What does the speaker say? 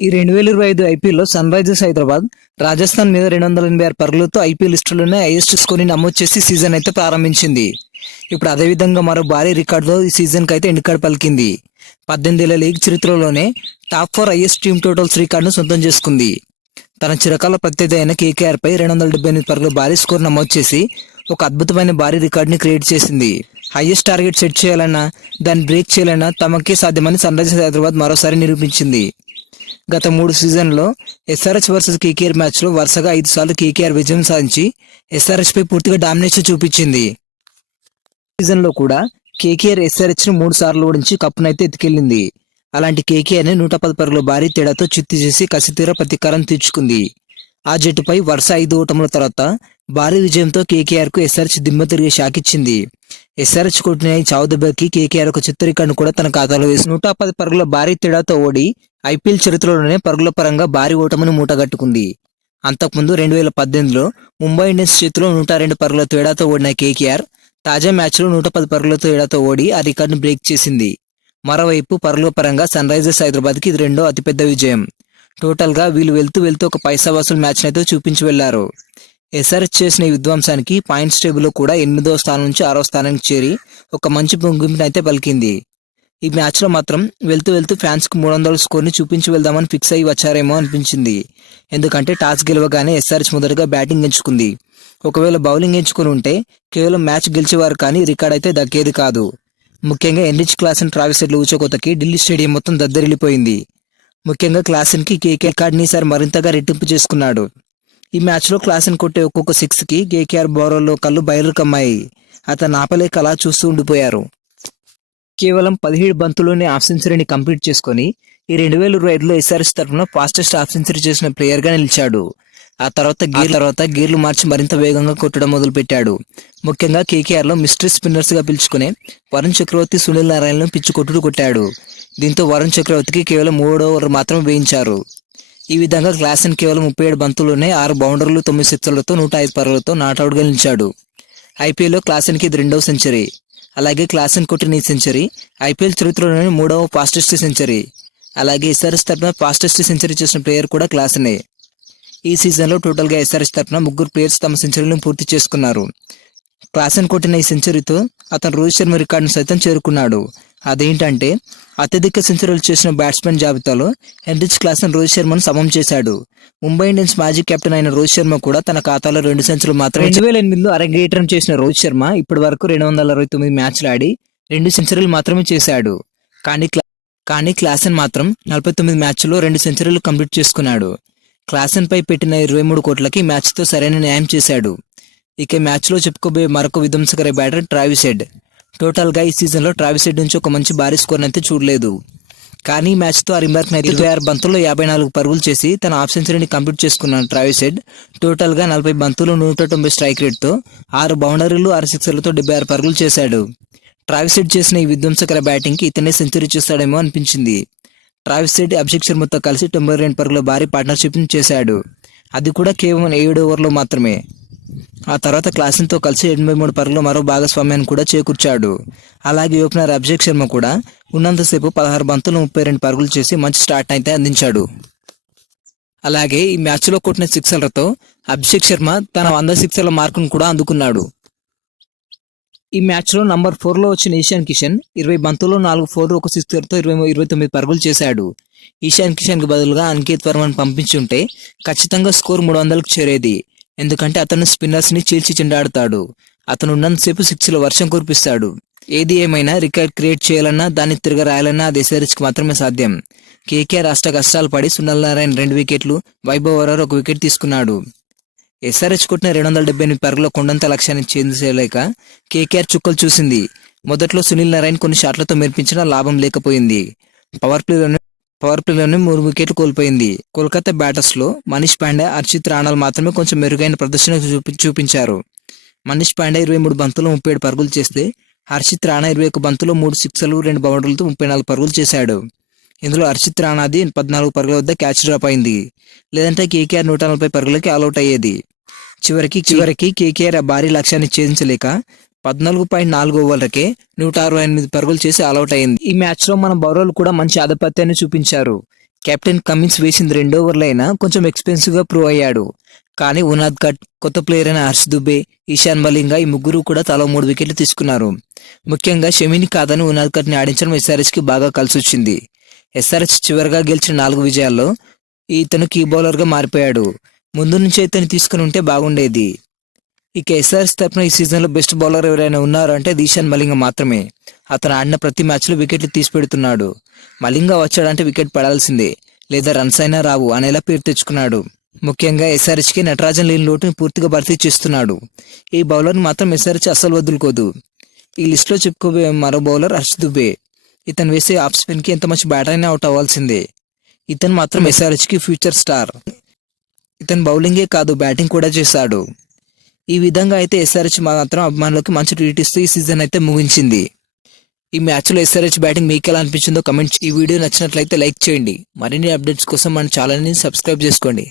ఈ రెండు వేల ఇరవై ఐదు ఐపీఎల్లో సన్ రైజర్స్ హైదరాబాద్ రాజస్థాన్ మీద రెండు వందల ఎనభై ఆరు పరుగులతో ఐపీఎల్ లిస్టులోనే హైయెస్ట్ స్కోర్ని నమోదు చేసి సీజన్ అయితే ప్రారంభించింది. ఇప్పుడు అదే విధంగా మరో భారీ రికార్డుతో ఈ సీజన్కి అయితే ఎన్నికడు పలికింది. పద్దెనిమిది ఏళ్ళ లీగ్ చరిత్రలోనే top four highest team totals రికార్డును సొంతం చేసుకుంది. తన చిరకాల ప్రత్యర్థి అయిన కేకేఆర్పై రెండు వందల డెబ్బై ఎనిమిది పరుగుల భారీ స్కోర్ నమోదు చేసి ఒక అద్భుతమైన భారీ రికార్డుని క్రియేట్ చేసింది. హైయెస్ట్ టార్గెట్ సెట్ చేయాలన్నా దాన్ని బ్రేక్ చేయాలన్నా తమకే సాధ్యమని సన్ రైజర్స్ హైదరాబాద్ మరోసారి నిరూపించింది. గత మూడు సీజన్లో ఎస్ఆర్హెచ్ వర్సెస్ కేకేఆర్ మ్యాచ్లో వరుసగా ఐదు సార్లు కేకేఆర్ విజయం సాధించి ఎస్ఆర్హెచ్పై పూర్తిగా డామినేషన్ చూపించింది. సీజన్లో కూడా కేకేఆర్ ఎస్ఆర్హెచ్ను మూడు సార్లు ఓడించి కప్పునైతే ఎత్తుకెళ్ళింది అలాంటి కేకేఆర్ని నూట పది పరుగుల భారీ తేడాతో చిత్తు చేసి కసితీర ప్రతీకారం తీర్చుకుంది. ఆ జట్టుపై వరుస ఐదు ఓటముల తర్వాత భారీ విజయంతో కేకేఆర్కు ఎస్ఆర్హెచ్ దిమ్మ తిరిగి షాకిచ్చింది ఎస్ఆర్హెచ్ కొట్టిన చావు దెబ్బకి కేకేఆర్ ఒక చిత్రీకరణ కూడా తన ఖాతాలో వేసి నూట పది పరుగుల భారీ తేడాతో ఓడి ఐపీఎల్ చరిత్రలోనే పరుగుల పరంగా భారీ ఓటమిని మూటగట్టుకుంది. అంతకుముందు రెండు వేల పద్దెనిమిదిలో ముంబై ఇండియన్స్ చేతిలో నూట రెండు పరుగుల తేడాతో ఓడిన కేకేఆర్ తాజా మ్యాచ్లో నూట పది పరుగుల తేడాతో ఓడి ఆ రికార్డును బ్రేక్ చేసింది. మరోవైపు పరుగుల పరంగా సన్ రైజర్స్ హైదరాబాద్కి ఇది రెండో అతిపెద్ద విజయం. టోటల్గా వీళ్ళు వెళ్తూ వెళ్తూ ఒక పైసా వసూలు మ్యాచ్ని అయితే చూపించి వెళ్ళారు. ఎస్ఆర్హెచ్ చేసిన ఈ విధ్వంసానికి పాయింట్స్ టేబుల్లో కూడా ఎనిమిదో స్థానం నుంచి ఆరో స్థానానికి చేరి ఒక మంచి ముగింపుని పలికింది. ఈ మ్యాచ్లో మాత్రం వెళ్తూ వెళ్తూ ఫ్యాన్స్కి మూడు వందల స్కోర్ని చూపించి వెళ్దామని ఫిక్స్ అయ్యి వచ్చారేమో అనిపించింది. ఎందుకంటే టాస్ గెలవగానే ఎస్ఆర్హెచ్ మొదటగా బ్యాటింగ్ ఎంచుకుంది. ఒకవేళ బౌలింగ్ ఎంచుకుని ఉంటే కేవలం మ్యాచ్ గెలిచేవారు కానీ రికార్డ్ అయితే దక్కేది కాదు. ముఖ్యంగా ఎన్రిచ్ క్లాసన్ ట్రావెల్స్ సెట్లు ఊచకోతకి ఢిల్లీ స్టేడియం మొత్తం దద్దరిల్లిపోయింది. ముఖ్యంగా క్లాసన్కి కేకే కార్డ్ని ఈసారి మరింతగా రెట్టింపు చేసుకున్నాడు. ఈ మ్యాచ్లో క్లాసన్ కొట్టే ఒక్కొక్క సిక్స్కి కేకేఆర్ బౌలర్లో కళ్ళు బయలు కమ్మాయి అతను ఆపలేక అలా చూస్తూ ఉండిపోయారు. కేవలం పదిహేడు బంతుల్లోనే హాఫ్ సెంచరీని కంప్లీట్ చేసుకొని ఈ రెండు వేల ఇరవై ఐదులో ఎస్ఆర్ఎస్ తరఫున ఫాస్టెస్ట్ హాఫ్ సెంచరీ చేసిన ప్లేయర్గా నిలిచాడు. ఆ తర్వాత గేర్ తర్వాత గేర్లు మార్చి మరింత వేగంగా కొట్టడం మొదలుపెట్టాడు. ముఖ్యంగా కేకేఆర్లో మిస్టరీ స్పిన్నర్స్గా పిలుచుకునే వరుణ్ చక్రవర్తి సునీల్ నారాయణను పిచ్చి కొట్టుడు కొట్టాడు. దీంతో వరుణ్ చక్రవర్తికి కేవలం మూడో ఓవర్ మాత్రమే వేయించారు. ఈ విధంగా క్లాసన్ కేవలం ముప్పై ఏడు బంతుల్లోనే ఆరు బౌండర్లు తొమ్మిది సిక్సర్లతో నూట ఐదు పరుగులతో నాట్అవుట్గా నిలిచాడు. ఐపీఎల్లో క్లాసన్కి ఇది రెండవ సెంచరీ అలాగే క్లాసన్ కొట్టిన ఈ సెంచరీ ఐపీఎల్ చరిత్రలోని మూడవ ఫాస్టెస్ట్ సెంచరీ. అలాగే ఎస్ఆర్ఎస్ తరఫున ఫాస్టెస్ట్ సెంచరీ చేసిన ప్లేయర్ కూడా క్లాసనే. ఈ సీజన్లో టోటల్గా ఎస్ఆర్ఎస్ తరఫున ముగ్గురు ప్లేయర్స్ తమ సెంచరీలను పూర్తి చేసుకున్నారు. క్లాసన్ కొట్టిన ఈ సెంచరీతో అతను రోహిత్ శర్మ రికార్డును సైతం చేరుకున్నాడు. అదేంటంటే అత్యధిక సెంచరీలు చేసిన బ్యాట్స్మెన్ జాబితాలో హెన్రిచ్ క్లాసన్ రోహిత్ శర్మను సమం చేశాడు. ముంబై ఇండియన్స్ మాజీ కెప్టెన్ అయిన రోహిత్ శర్మ కూడా తన ఖాతాలో రెండు సెంచరీలు మాత్రమే రెండు వేల ఎనిమిదిలో అరంగేటం చేసిన రోహిత్ శర్మ ఇప్పటి వరకు రెండు వందల అరవై తొమ్మిది మ్యాచ్లు ఆడి రెండు సెంచరీలు మాత్రమే చేశాడు. కానీ క్లా- కానీ క్లాసన్ మాత్రం నలభై తొమ్మిది మ్యాచ్ల్లో రెండు సెంచరీలు కంప్లీట్ చేసుకున్నాడు. క్లాసన్ పై పెట్టిన ఇరవై మూడు కోట్లకి మ్యాచ్తో సరైన న్యాయం చేశాడు. ఇక మ్యాచ్లో చెప్పుకోబోయే మరొక విధ్వంసకర బ్యాటర్ ట్రావిస్ హెడ్. టోటల్గా ఈ సీజన్లో ట్రావిస్ హెడ్ నుంచి ఒక మంచి భారీ స్కోర్ అయితే చూడలేదు. కానీ మ్యాచ్తో అరిమర్క్ రిమార్క్ ఇరవై ఆరు బంతుల్లో యాభై నాలుగు పరుగులు చేసి తన హాఫ్ సెంచరీని కంప్లీట్ చేసుకున్నాడు ట్రావిస్ హెడ్ టోటల్గా నలభై బంతులు నూట తొంభై స్ట్రైక్ రేట్తో ఆరు బౌండరీలు ఆరు సిక్సర్లతో డెబ్బై ఆరు పరుగులు చేశాడు. ట్రావిస్ హెడ్ చేసిన ఈ విధ్వంసకర బ్యాటింగ్కి ఇతనే సెంచరీ చేస్తాడేమో అనిపించింది. ట్రావిస్ హెడ్ అభిషేక్ శర్మతో కలిసి తొంభై రెండు పరుగుల భారీ పార్ట్నర్షిప్ని చేశాడు. అది కూడా కేవలం ఏడు ఓవర్లో మాత్రమే. ఆ తర్వాత క్లాసులతో కలిసి ఎనభై మూడు పరుగులు మరో భాగస్వామ్యాన్ని కూడా చేకూర్చాడు. అలాగే ఓపెనర్ అభిషేక్ శర్మ కూడా ఉన్నంతసేపు పదహారు బంతులు ముప్పై రెండు పరుగులు చేసి మంచి స్టార్ట్ అయితే అందించాడు. అలాగే ఈ మ్యాచ్లో కొట్టిన సిక్సర్లతో అభిషేక్ శర్మ తన వంద సిక్సర్ల మార్కును కూడా అందుకున్నాడు. ఈ మ్యాచ్లో నంబర్ ఫోర్లో వచ్చిన ఈశాన్ కిషన్ ఇరవై బంతుల్లో నాలుగు ఫోర్ ఒక సిక్సర్తో ఇరవై ఇరవై తొమ్మిది పరుగులు చేశాడు. ఈశాన్ కిషన్కి బదులుగా అంకిత్ వర్మను పంపించుంటే ఖచ్చితంగా స్కోర్ మూడు వందలకు చేరేది. ఎందుకంటే అతను స్పిన్నర్స్ని చీల్చి చెండాడుతాడు. అతను ఉన్నంతసేపు సిక్స్ల వర్షం కురిపిస్తాడు. ఏది ఏమైనా రికార్డ్ క్రియేట్ చేయాలన్నా దాన్ని తిరగరాయాలన్నా అది ఎస్ఆర్హెచ్కి మాత్రమే సాధ్యం. కేకేఆర్ అష్ట కష్టాలు పడి సునల్ నారాయణ రెండు వికెట్లు వైభవ్ వరర్ ఒక వికెట్ తీసుకున్నాడు. ఎస్ఆర్హెచ్ కొట్టిన రెండు వందల డెబ్బై ఎనిమిది పరుగులో కొండంత లక్ష్యాన్ని చేసేయలేక కేకేఆర్ చుక్కలు చూసింది. మొదట్లో సునీల్ నారాయణ కొన్ని షాట్లతో మెరిపించినా లాభం లేకపోయింది. పవర్ ప్లేలోనే పవర్ ప్లేలోనే మూడు వికెట్లు కోల్పోయింది. కోల్కతా బ్యాటర్స్లో మనీష్ పాండే అర్చిత్ రాణాలు మాత్రమే కొంచెం మెరుగైన ప్రదర్శన చూపి చూపించారు. మనీష్ పాండే ఇరవై మూడు బంతులు ముప్పై ఏడు పరుగులు చేస్తే హర్షిత్ రాణా ఇరవై ఒక బంతులు మూడు సిక్స్లు రెండు బౌండర్లతో ముప్పై నాలుగు పరుగులు చేశాడు. ఇందులో హర్షిత్ రాణాది పద్నాలుగు పరుగుల వద్ద క్యాచ్ డ్రాప్ అయింది. లేదంటే కేకేఆర్ నూట నలభై పరుగులకి ఆల్అౌట్ అయ్యేది. చివరికి చివరికి కేకేఆర్ భారీ లక్ష్యాన్ని ఛేదించలేక పద్నాలుగు పాయింట్ నాలుగు ఓవర్లకే నూట అరవై ఎనిమిది పరుగులు చేసి ఆల్అౌట్ అయింది. ఈ మ్యాచ్లో మన బౌలర్లు కూడా మంచి ఆధిపత్యాన్ని చూపించారు. కెప్టెన్ కమిన్స్ వేసింది రెండు ఓవర్లైనా కొంచెం ఎక్స్పెన్సివ్గా ప్రూవ్ అయ్యాడు. కానీ ఉనాద్ కట్ కొత్త ప్లేయర్ అయిన హర్ష్ దుబే ఈశాన్ మలింగా ఈ ముగ్గురు కూడా తలో మూడు వికెట్లు తీసుకున్నారు. ముఖ్యంగా షమిని కాదని ఉనాద్ కట్ని ఆడించడం ఎస్ఆర్ఎస్కి బాగా కలిసి వచ్చింది ఎస్ఆర్హెచ్ చివరిగా గెలిచిన నాలుగు విజయాల్లో ఇతను కీ బౌలర్గా మారిపోయాడు. ముందు నుంచి ఇతను తీసుకుని ఉంటే బాగుండేది. ఇక ఎస్ఆర్ఎస్ తరఫున ఈ సీజన్లో బెస్ట్ బౌలర్ ఎవరైనా ఉన్నారు అంటే దీశాన్ మలింగ మాత్రమే. అతను ఆడిన ప్రతి మ్యాచ్లో వికెట్లు తీసిపెడుతున్నాడు. మలింగ వచ్చాడంటే వికెట్ పడాల్సిందే. లేదా రన్స్ అయినా రావు అనేలా పేరు తెచ్చుకున్నాడు. ముఖ్యంగా ఎస్ఆర్హెచ్కి నటరాజన్ లేని లోటుని పూర్తిగా భర్తీ చేస్తున్నాడు. ఈ బౌలర్ని మాత్రం ఎస్ఆర్హెచ్ అస్సలు వదులుకోదు. ఈ లిస్ట్లో చెప్పుకోబోయే మరో బౌలర్ హర్ష్ దుబే. ఇతను వేసే ఆఫ్ స్పిన్కి ఎంత మంచి బ్యాటర్ అయినా అవుట్ అవ్వాల్సిందే. ఇతను మాత్రం ఎస్ఆర్హెచ్కి ఫ్యూచర్ స్టార్. ఇతను బౌలింగే కాదు బ్యాటింగ్ కూడా చేశాడు. ఈ విధంగా అయితే ఎస్ఆర్హెచ్ మాత్రం అభిమానులకు మంచి ట్రీట్ ఇస్తూ ఈ సీజన్ అయితే ముగించింది. ఈ మ్యాచ్లో ఎస్ఆర్హెచ్ బ్యాటింగ్ మీకు ఎలా అనిపించిందో కమెంట్ ఈ వీడియో నచ్చినట్లయితే లైక్ చేయండి. మరిన్ని అప్డేట్స్ కోసం మన ఛానల్ని సబ్స్క్రైబ్ చేసుకోండి.